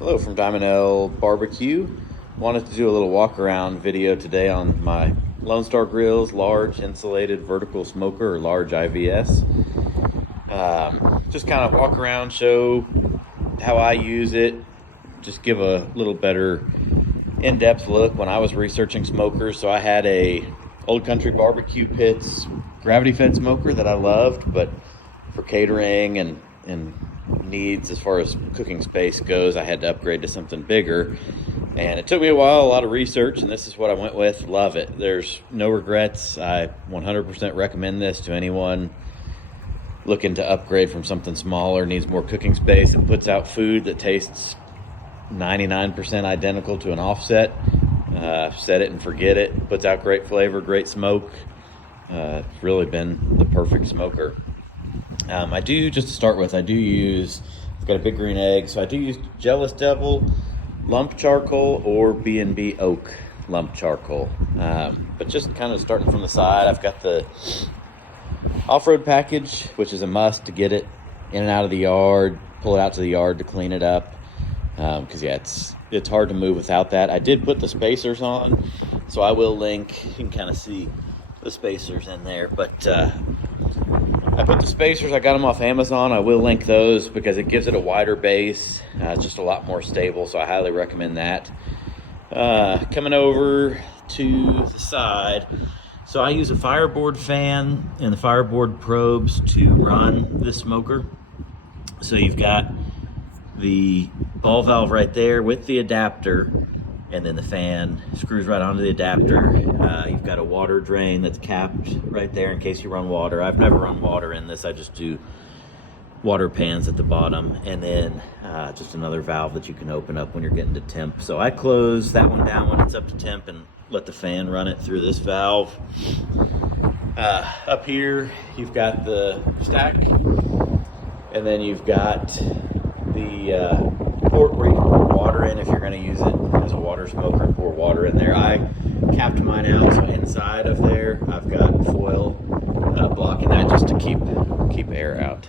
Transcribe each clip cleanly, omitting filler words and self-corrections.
Hello from Diamond L Barbecue. Wanted to do a little walk around video today on my Lone Star Grillz large insulated vertical smoker, or large IVS. Just kind of walk around, show how I use it, just give a little better in-depth look. When I was researching smokers, so I had a Old Country Barbecue Pits gravity fed smoker that I loved, but for catering and needs as far as cooking space goes, I had to upgrade to something bigger, and it took me a while, a lot of research, and this is what I went with. Love it. There's no regrets. I 100% recommend this to anyone looking to upgrade from something smaller, needs more cooking space, and puts out food that tastes 99% identical to an offset. Set it and forget it. Puts out great flavor, great smoke. It's really been the perfect smoker. I do, just to start with, I've got a big green egg, so I do use Jealous Devil lump charcoal or B&B oak lump charcoal. But just kind of starting from the side, I've got the off-road package, which is a must to get it in and out of the yard, pull it out to the yard to clean it up. Because yeah, it's hard to move without that. I did put the spacers on, so I will link. You can kind of see the spacers in there, but I put the spacers, I got them off Amazon. I will link those because it gives it a wider base. It's just a lot more stable, so I highly recommend that. Coming over to the side, so I use a fireboard fan and the fireboard probes to run this smoker. So you've got the ball valve right there with the adapter, and then the fan screws right onto the adapter. You've got a water drain that's capped right there in case you run water. I've never run water in this. I just do water pans at the bottom, and then just another valve that you can open up when you're getting to temp. So I close that one down when it's up to temp and let the fan run it through this valve. Up here, you've got the stack, and then you've got the port where you can pour water in if you're going to use it as a water smoker and pour water in there. I capped mine out, so inside of there I've got foil blocking that just to keep air out.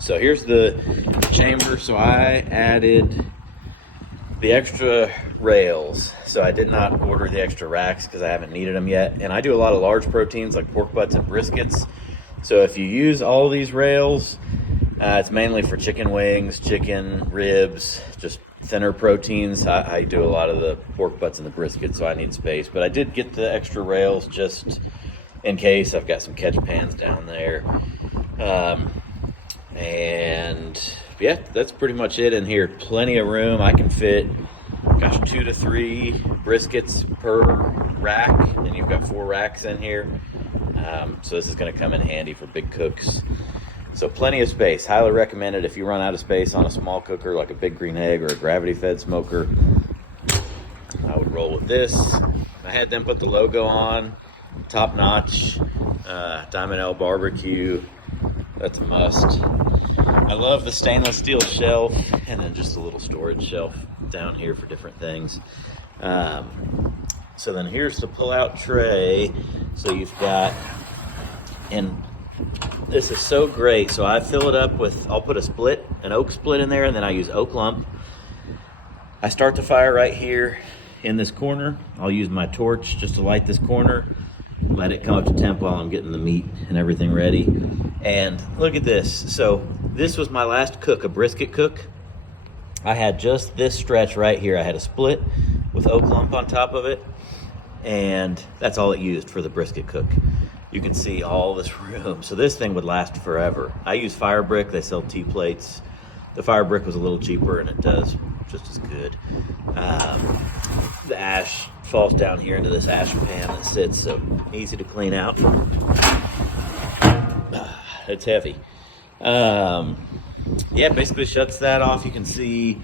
So here's the chamber. So I added the extra rails, so I did not order the extra racks because I haven't needed them yet, and I do a lot of large proteins like pork butts and briskets. So if you use all these rails, it's mainly for chicken wings, chicken ribs, just thinner proteins. I do a lot of the pork butts and the brisket, so I need space. But I did get the extra rails just in case. I've got some catch pans down there. And yeah, that's pretty much it in here. Plenty of room. I can fit, 2 to 3 briskets per rack, and you've got 4 racks in here. So this is going to come in handy for big cooks. So plenty of space. Highly recommend it if you run out of space on a small cooker like a big green egg or a gravity fed smoker. I would roll with this. I had them put the logo on, top notch, Diamond L Barbecue. That's a must. I love the stainless steel shelf, and then just a little storage shelf down here for different things. So then here's the pull-out tray. So you've got, and this is so great. So I fill it up with, I'll put an oak split in there, and then I use oak lump. I start the fire right here in this corner. I'll use my torch just to light this corner, let it come up to temp while I'm getting the meat and everything ready. And look at this. So this was my last cook, a brisket cook. I had just this stretch right here. I had a split with oak lump on top of it, and that's all it used for the brisket cook. You can see all this room. So this thing would last forever. I use fire brick. They sell T-plates. The fire brick was a little cheaper, and it does just as good. The ash falls down here into this ash pan that sits, so easy to clean out. It's heavy. Yeah, basically shuts that off. You can see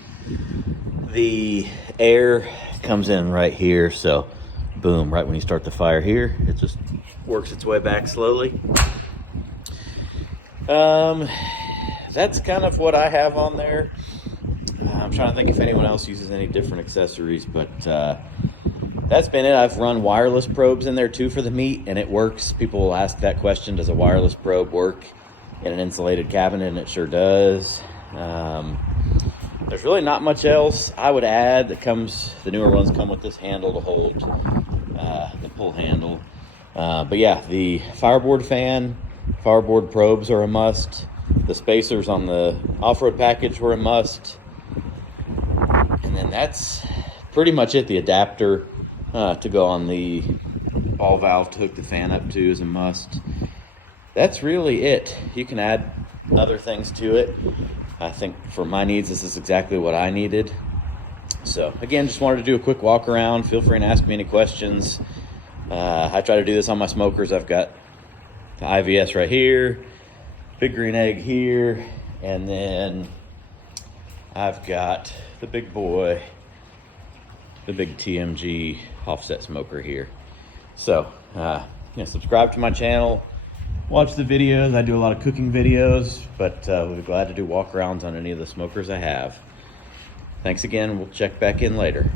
the air comes in right here. So boom, right when you start the fire here, it just works its way back slowly. That's kind of what I have on there. I'm trying to think if anyone else uses any different accessories, but that's been it. I've run wireless probes in there too for the meat, and it works. People will ask that question, does a wireless probe work in an insulated cabinet? And it sure does. There's really not much else I would add that comes. The newer ones come with this handle to hold the pull handle. But yeah, the fireboard fan, fireboard probes are a must. The spacers on the off-road package were a must. And then that's pretty much it. The adapter to go on the ball valve to hook the fan up to is a must. That's really it. You can add other things to it. I think for my needs, this is exactly what I needed. So again, just wanted to do a quick walk around. Feel free and ask me any questions. I try to do this on my smokers. I've got the IVS right here, big green egg here, and then I've got the big boy, the big TMG offset smoker here. So, subscribe to my channel, watch the videos. I do a lot of cooking videos, but we'll be glad to do walk-arounds on any of the smokers I have. Thanks again. We'll check back in later.